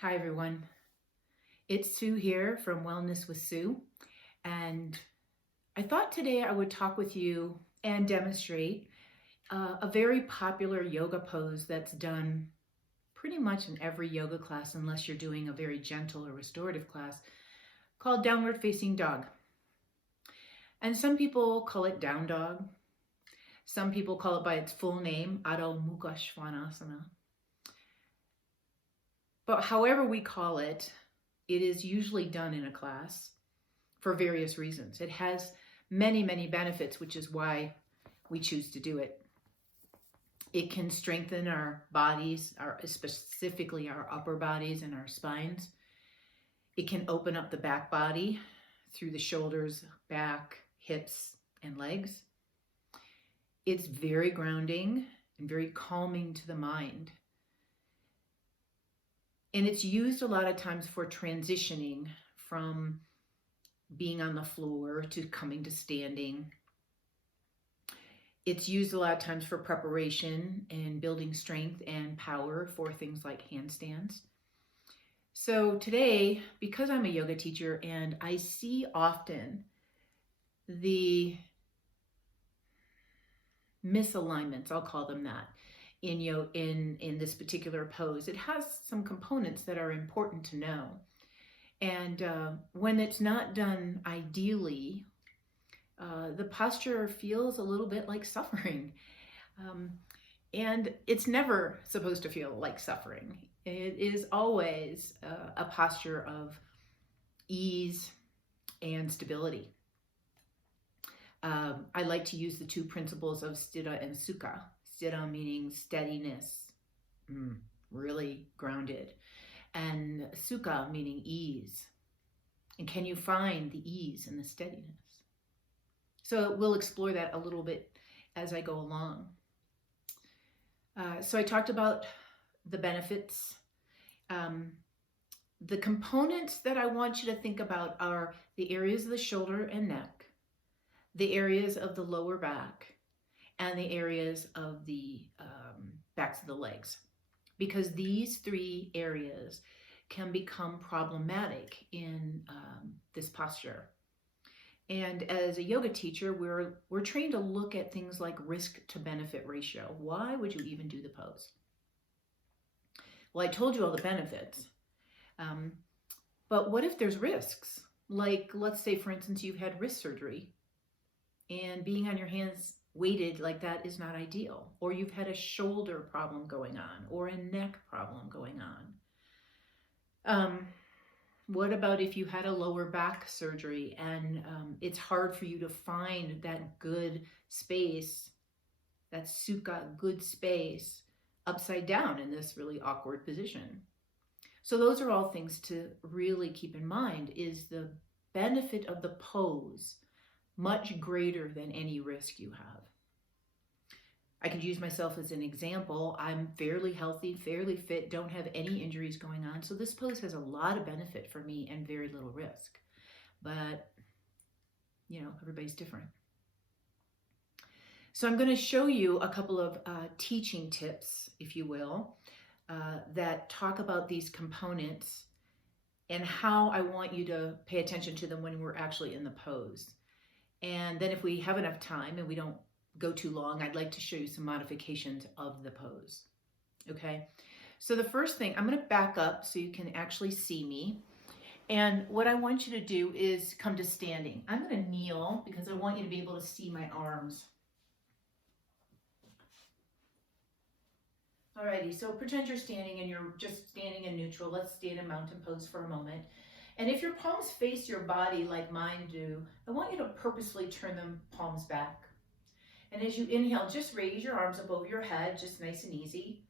Hi everyone, it's Sue here from Wellness with Sue, and I thought today I would talk with you and demonstrate a very popular yoga pose that's done pretty much in every yoga class unless you're doing a very gentle or restorative class, called downward facing dog. And some people call it down dog, some people call it by its full name, Adho Mukha Svanasana. But however we call it, it is usually done in a class for various reasons. It has many, many benefits, which is why we choose to do it. It can strengthen our bodies, specifically our upper bodies and our spines. It can open up the back body through the shoulders, back, hips, and legs. It's very grounding and very calming to the mind. And it's used a lot of times for transitioning from being on the floor to coming to standing. It's used a lot of times for preparation and building strength and power for things like handstands. So today, because I'm a yoga teacher and I see often the misalignments, I'll call them that, in this particular pose, it has some components that are important to know. And when it's not done ideally, the posture feels a little bit like suffering. And it's never supposed to feel like suffering. It is always a posture of ease and stability. I like to use the two principles of sthira and sukha. Sthira meaning steadiness, really grounded, and sukha meaning ease. And can you find the ease and the steadiness? So we'll explore that a little bit as I go along. So I talked about the benefits. The components that I want you to think about are the areas of the shoulder and neck, the areas of the lower back, and the areas of the backs of the legs. Because these three areas can become problematic in this posture. And as a yoga teacher, we're trained to look at things like risk to benefit ratio. Why would you even do the pose? Well, I told you all the benefits. But what if there's risks? Like, let's say, for instance, you've had wrist surgery and being on your hands weighted like that is not ideal. Or you've had a shoulder problem going on or a neck problem going on. What about if you had a lower back surgery and it's hard for you to find that good space, that sukha, good space, upside down in this really awkward position? So those are all things to really keep in mind. Is the benefit of the pose much greater than any risk you have? I could use myself as an example. I'm fairly healthy, fairly fit, don't have any injuries going on. So this pose has a lot of benefit for me and very little risk. But, everybody's different. So I'm going to show you a couple of teaching tips, if you will, that talk about these components and how I want you to pay attention to them when we're actually in the pose. And then if we have enough time and we don't go too long, I'd like to show you some modifications of the pose. Okay, so the first thing, I'm going to back up so you can actually see me. And what I want you to do is come to standing. I'm going to kneel because I want you to be able to see my arms. Alrighty, so pretend you're standing and you're just standing in neutral. Let's stay in a mountain pose for a moment. And if your palms face your body like mine do, I want you to purposely turn them palms back. And as you inhale, just raise your arms above your head, just nice and easy.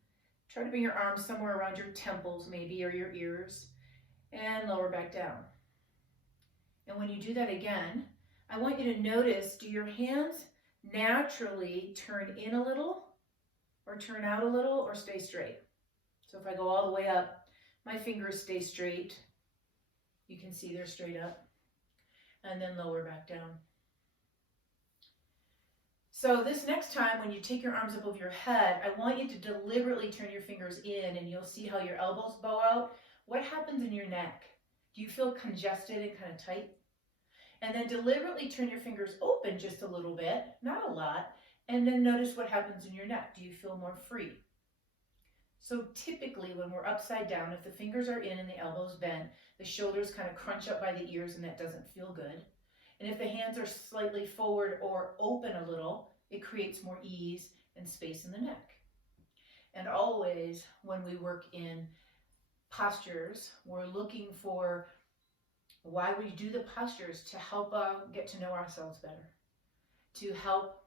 Try to bring your arms somewhere around your temples maybe, or your ears, and lower back down. And when you do that again, I want you to notice, do your hands naturally turn in a little, or turn out a little, or stay straight? So if I go all the way up, my fingers stay straight. You can see they're straight up. And then lower back down. So this next time when you take your arms above your head, I want you to deliberately turn your fingers in, and you'll see how your elbows bow out. what happens in your neck? Do you feel congested and kind of tight? And then deliberately turn your fingers open just a little bit, not a lot, and then notice what happens in your neck. Do you feel more free? So typically when we're upside down, if the fingers are in and the elbows bent, the shoulders kind of crunch up by the ears and that doesn't feel good. And if the hands are slightly forward or open a little, it creates more ease and space in the neck. And always when we work in postures, we're looking for why we do the postures to help get to know ourselves better, to help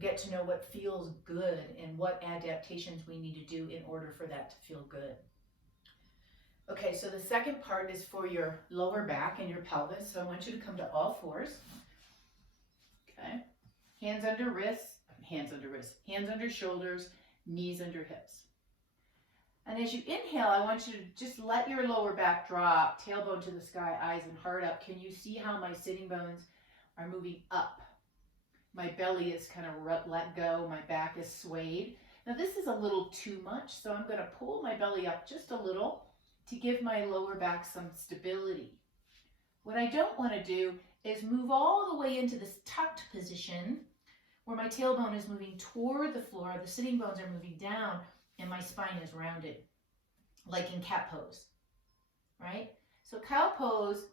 get to know what feels good and what adaptations we need to do in order for that to feel good. Okay, so the second part is for your lower back and your pelvis. So I want you to come to all fours. Okay, hands under wrists, hands under shoulders, knees under hips. And as you inhale, I want you to just let your lower back drop, tailbone to the sky, eyes and heart up. Can you see how my sitting bones are moving up? My belly is kind of let go, my back is swayed. Now this is a little too much, so I'm going to pull my belly up just a little to give my lower back some stability. What I don't want to do is move all the way into this tucked position where my tailbone is moving toward the floor, the sitting bones are moving down, and my spine is rounded, like in cat pose, right? So cow pose,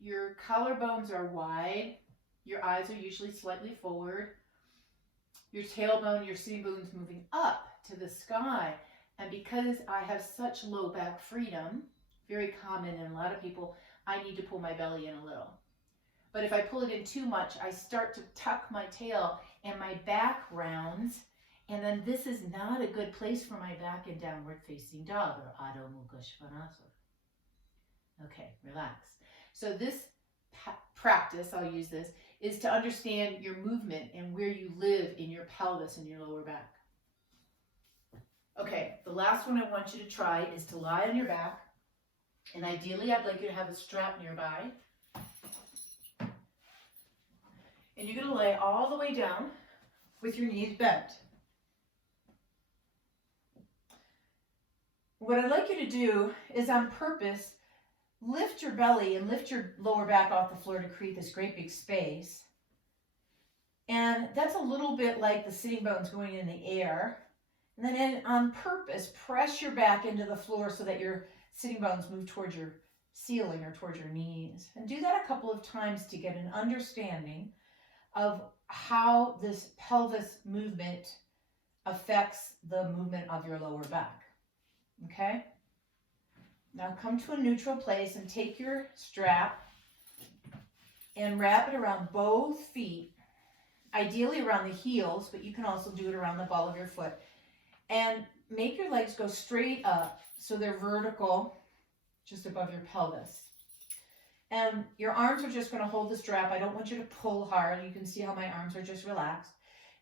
your collarbones are wide, your eyes are usually slightly forward, your tailbone, your sitting bone's moving up to the sky. And because I have such low back freedom, very common in a lot of people, I need to pull my belly in a little. But if I pull it in too much, I start to tuck my tail and my back rounds. And then this is not a good place for my back in downward facing dog or Adho Mukha Svanasana. Okay, relax. So this practice, I'll use this, is to understand your movement and where you live in your pelvis and your lower back. Okay, the last one I want you to try is to lie on your back. And ideally, I'd like you to have a strap nearby. And you're going to lay all the way down with your knees bent. What I'd like you to do is on purpose, lift your belly and lift your lower back off the floor to create this great big space. And that's a little bit like the sitting bones going in the air. And then on purpose, press your back into the floor so that your sitting bones move towards your ceiling or towards your knees. And do that a couple of times to get an understanding of how this pelvis movement affects the movement of your lower back. Okay? Now come to a neutral place and take your strap and wrap it around both feet, ideally around the heels, but you can also do it around the ball of your foot. And make your legs go straight up so they're vertical just above your pelvis. And your arms are just going to hold the strap. I don't want you to pull hard. You can see how my arms are just relaxed.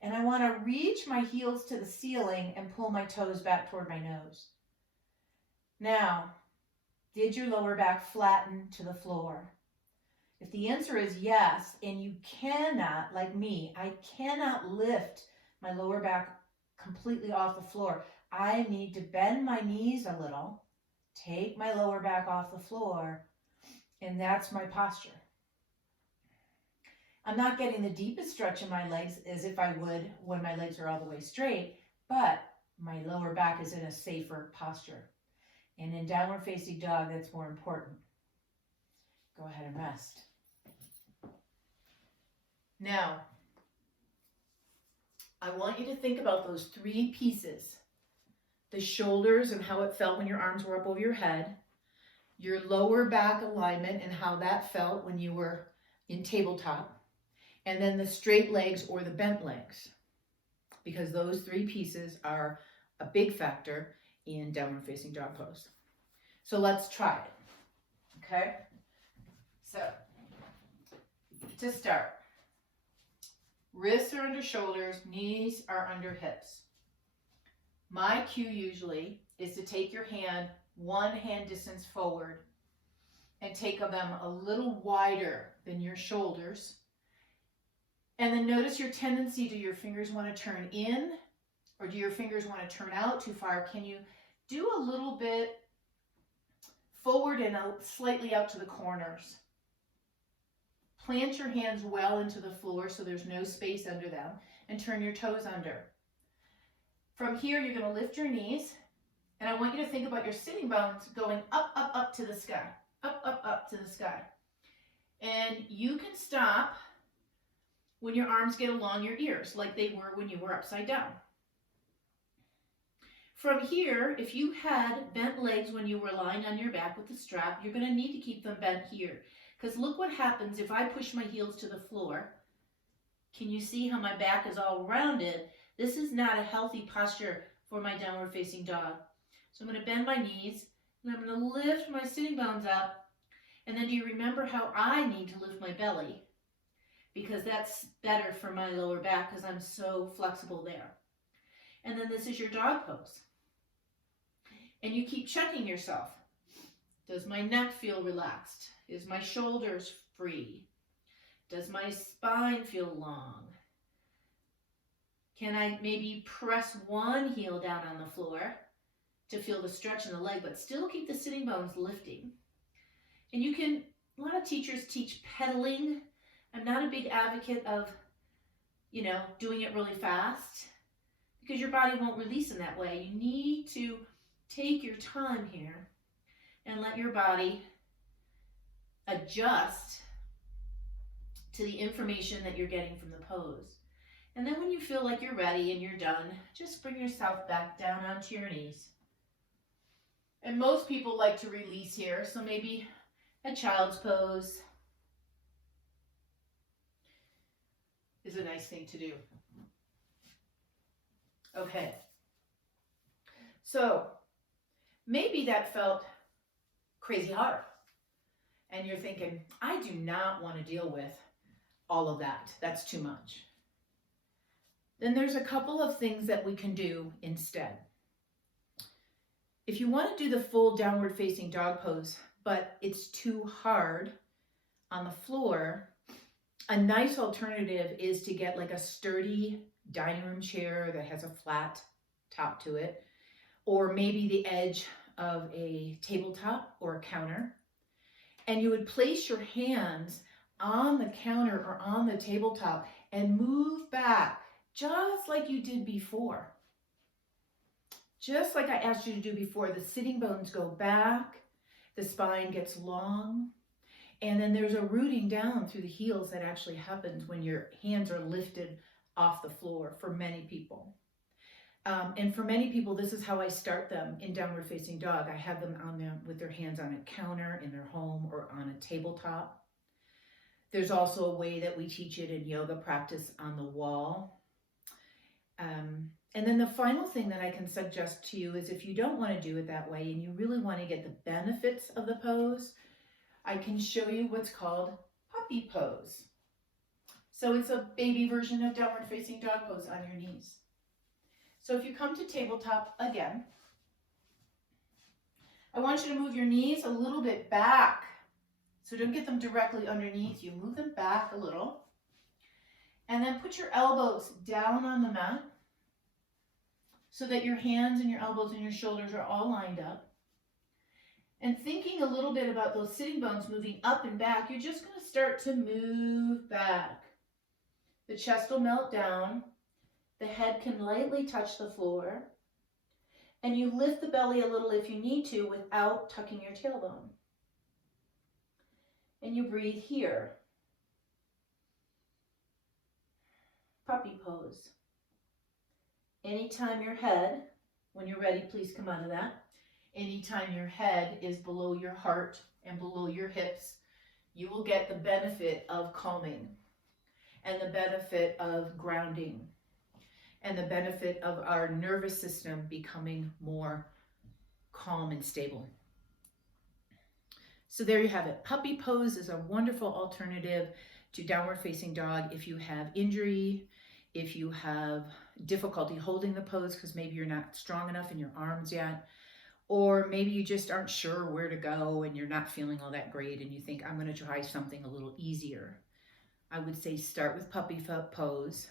And I want to reach my heels to the ceiling and pull my toes back toward my nose. Now, did your lower back flatten to the floor? If the answer is yes, and you cannot, like me, I cannot lift my lower back completely off the floor. I need to bend my knees a little, take my lower back off the floor, and that's my posture. I'm not getting the deepest stretch in my legs as if I would when my legs are all the way straight, but my lower back is in a safer posture. And in downward facing dog, that's more important. Go ahead and rest. Now, I want you to think about those three pieces. The shoulders and how it felt when your arms were up over your head. Your lower back alignment and how that felt when you were in tabletop. And then the straight legs or the bent legs. Because those three pieces are a big factor in downward facing dog pose. So let's try it. Okay? So, to start. Wrists are under shoulders, knees are under hips. My cue usually is to take your hand one hand distance forward and take them a little wider than your shoulders. And then notice your tendency. Do your fingers want to turn in or do your fingers want to turn out too far? Can you do a little bit forward and out, slightly out to the corners. Plant your hands well into the floor so there's no space under them, and turn your toes under. From here, you're going to lift your knees, and I want you to think about your sitting bones going up, up, up to the sky, up, up, up to the sky. And you can stop when your arms get along your ears, like they were when you were upside down. From here, if you had bent legs when you were lying on your back with the strap, you're going to need to keep them bent here. Because look what happens if I push my heels to the floor. Can you see how my back is all rounded? This is not a healthy posture for my downward facing dog. So I'm going to bend my knees, and I'm going to lift my sitting bones up. And then do you remember how I need to lift my belly? Because that's better for my lower back because I'm so flexible there. And then this is your dog pose. And you keep checking yourself. Does my neck feel relaxed? Is my shoulders free? Does my spine feel long? Can I maybe press one heel down on the floor to feel the stretch in the leg, but still keep the sitting bones lifting? And you can, a lot of teachers teach pedaling. I'm not a big advocate of, doing it really fast because your body won't release in that way. You need to take your time here and let your body adjust to the information that you're getting from the pose. And then when you feel like you're ready and you're done, just bring yourself back down onto your knees. And most people like to release here, so maybe a child's pose is a nice thing to do. Okay. So maybe that felt crazy hard. And you're thinking, I do not want to deal with all of that. That's too much. Then there's a couple of things that we can do instead. If you want to do the full downward facing dog pose, but it's too hard on the floor, a nice alternative is to get like a sturdy dining room chair that has a flat top to it, or maybe the edge of a tabletop or a counter. And you would place your hands on the counter or on the tabletop and move back just like you did before. Just like I asked you to do before, the sitting bones go back, the spine gets long, and then there's a rooting down through the heels that actually happens when your hands are lifted off the floor for many people. And for many people, this is how I start them in downward facing dog. I have them on there with their hands on a counter in their home or on a tabletop. There's also a way that we teach it in yoga practice on the wall. And then the final thing that I can suggest to you is if you don't want to do it that way and you really want to get the benefits of the pose, I can show you what's called puppy pose. So it's a baby version of downward facing dog pose on your knees. So if you come to tabletop again, I want you to move your knees a little bit back. So don't get them directly underneath you. Move them back a little. And then put your elbows down on the mat so that your hands and your elbows and your shoulders are all lined up. And thinking a little bit about those sitting bones moving up and back, you're just going to start to move back. The chest will melt down. The head can lightly touch the floor. And you lift the belly a little if you need to without tucking your tailbone. And you breathe here. Puppy pose. Anytime your head, when you're ready, please come out of that. Anytime your head is below your heart and below your hips, you will get the benefit of calming and the benefit of grounding and the benefit of our nervous system becoming more calm and stable. So there you have it. Puppy pose is a wonderful alternative to downward facing dog if you have injury, if you have difficulty holding the pose because maybe you're not strong enough in your arms yet, or maybe you just aren't sure where to go and you're not feeling all that great and you think, I'm going to try something a little easier. I would say start with puppy pose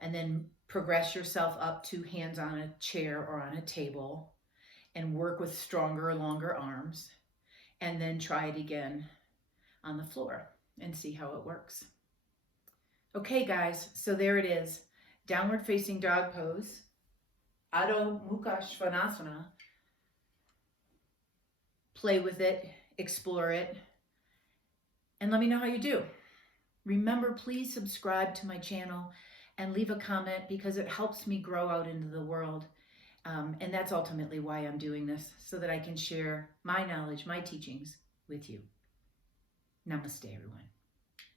and then progress yourself up to hands on a chair or on a table and work with stronger, longer arms, and then try it again on the floor and see how it works. Okay, guys, so there it is. Downward facing dog pose, Adho Mukha Svanasana. Play with it, explore it, and let me know how you do. Remember, please subscribe to my channel and leave a comment because it helps me grow out into the world. And that's ultimately why I'm doing this, so that I can share my knowledge, my teachings with you. Namaste, everyone.